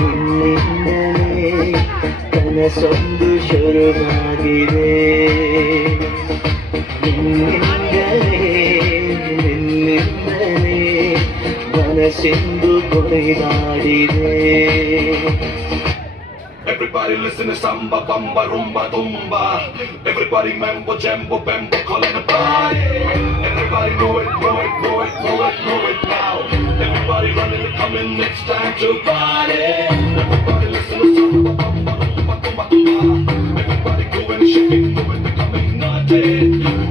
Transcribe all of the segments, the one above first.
ನಿನ್ನಿಂದಲೇ ಕನಸೊಂದು ಶುರುವಾಗಿದೆ. ನಿನ್ನಿಂದಲೇ ಮನಸ್ಸೆಂದು ಕೊನೆಗಾಡಿದೆ. Everybody listen to samba, bamba, rumba, tumba. Everybody mambo, jambo, bambo, calling a party. Everybody know it, know it, know it, know it, know it now. Everybody running and coming, it's time to party. Everybody listen to samba, bamba, rumba, tumba, tumba. Everybody going, shaking, moving, becoming naughty.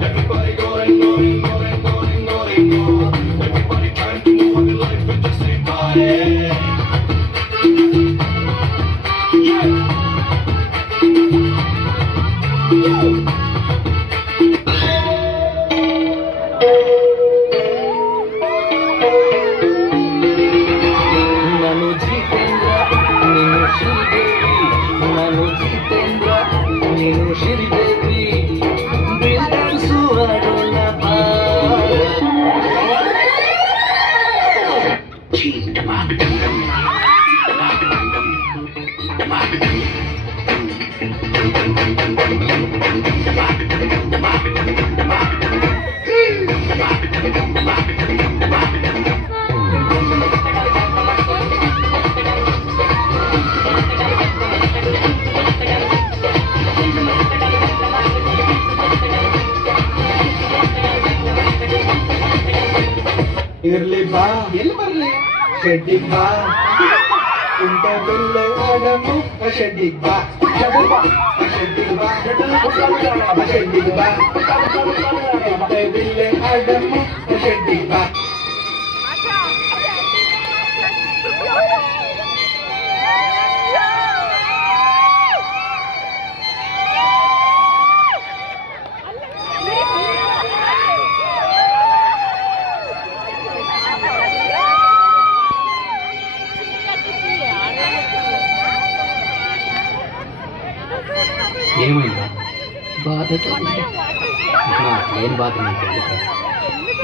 Everybody going, going, going, going, going, going. Everybody trying to move on in life and just say party. ನಾನು ಜಿತೇಂದ್ರ ನೀನು ಶ್ರೀದೇವಿ, ನಾನು ಜಿತೇಂದ್ರ ನೀನು ಶ್ರೀದೇವಿ, ಬಿಲ್ಡನ್ಸು ಆಡೋಣ ಬಾ. ಇರ್ಲಿ ಬಾ, ಎಲ್ಲಿ ಬರ್ಲಿ, ಶೆಡ್ಡಿಗ್ ಬಾ, ಇಂಥ ಬೆಳ್ಳೆ ಆಡಮು ಶೆಡ್ಡಿಗ್ ಬಾ, ಶೆಡ್ಡಿಗ್ ಬಾ, ಶೆಡ್ಡಿಗ್ ಬಾ, ಶೆಡ್ಡಿಗ್ ಬಾ, ಇಂಥ ಬೆಳ್ಳೆ ಆಡಮು ಶೆಡ್ಡಿಗ್ ಬಾ. ఏమైందా? బాధతో ఏం బాధ నీకు?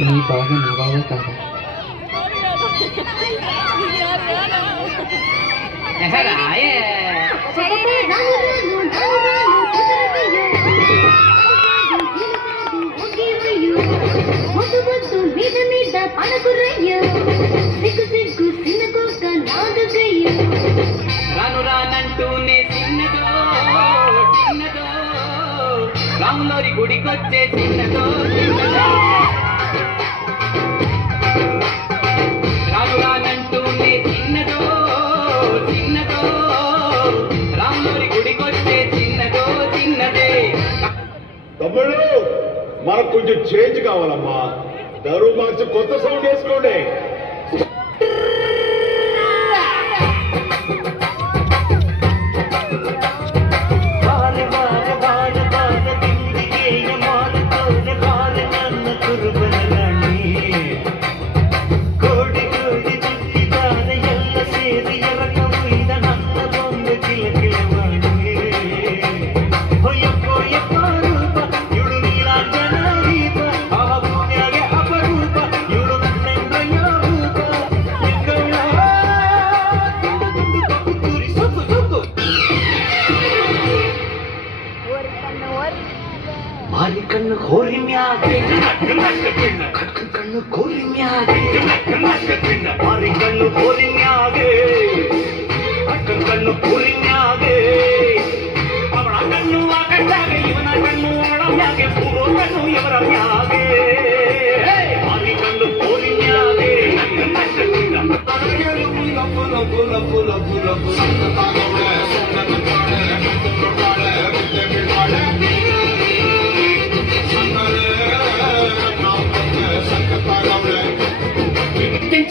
నీ బాధ నా బాధ కాదా? రాను రానంటూనే చిన్నదో చిన్నదో, రాములోరి గుడికొచ్చే చిన్నదో చిన్నదో, రాను రానంటూనే చిన్నదో చిన్నదో, రాములోరి గుడికొచ్చే చిన్నదో చిన్నదే. తమ్ముళ్ళు, మనకు కొంచెం చేంజ్ కావాలమ్మా. దరువు మార్చి కొత్త సౌండ్ వేసుకోండి. ಮಾರಿ ಕಣ್ಣು ಹೋರಿ ಮ್ಯಾಗೆ, ಕಟ್ಕ ಕಣ್ಣು ಕೋರಿ ಮ್ಯಾಗೆ, ಮಾರಿ ಕಣ್ಣು ಹೋರಿ ಮ್ಯಾಗೆ, ಕಟ್ಕ ಕಣ್ಣು ಕೋರಿ ಮ್ಯಾಗೆ, ಅವಳ ಕಣ್ಣು ಆ ಕಣ್ಣಾಗೆ, ಇವನ ಕಣ್ಣು ಅವಳ ಮ್ಯಾಗೆ, ಮೂರು ಕಣ್ಣು ಇವರ ಮ್ಯಾಗೆ, ಮಾರಿ ಕಣ್ಣು ಕೋರಿ ಮ್ಯಾಗೆ.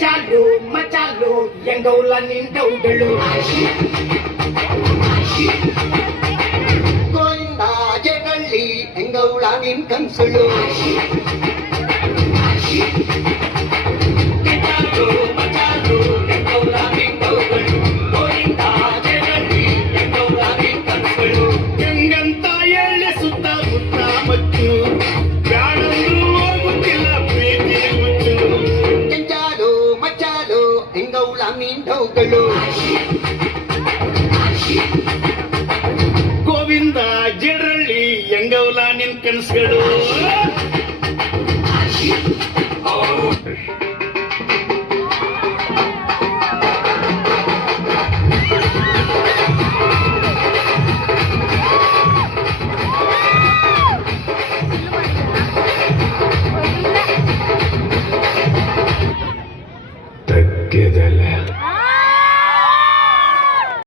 ಚಾಲು ಮಚಾಲು ಎಂಗೌಲ ನಿಂದೌಗಳು ಗೋವಿಂದ ಜಗಳ್ಳಿ ಎಂಗೌಳ ನಿನ್ ಕನ್ಸುಳು. ಚಾಲು ಮಚಾಲು ಎಂಗೌಲ ನಿಂದೌಗಳು, ಗೋವಿಂದ ಜಗಳ್ಳಿ ಎಂಗೌಲ ನಿನ್ ಕನ್ಸುಳು. ಡ್ಯಾನ್ಸ್ಗಳು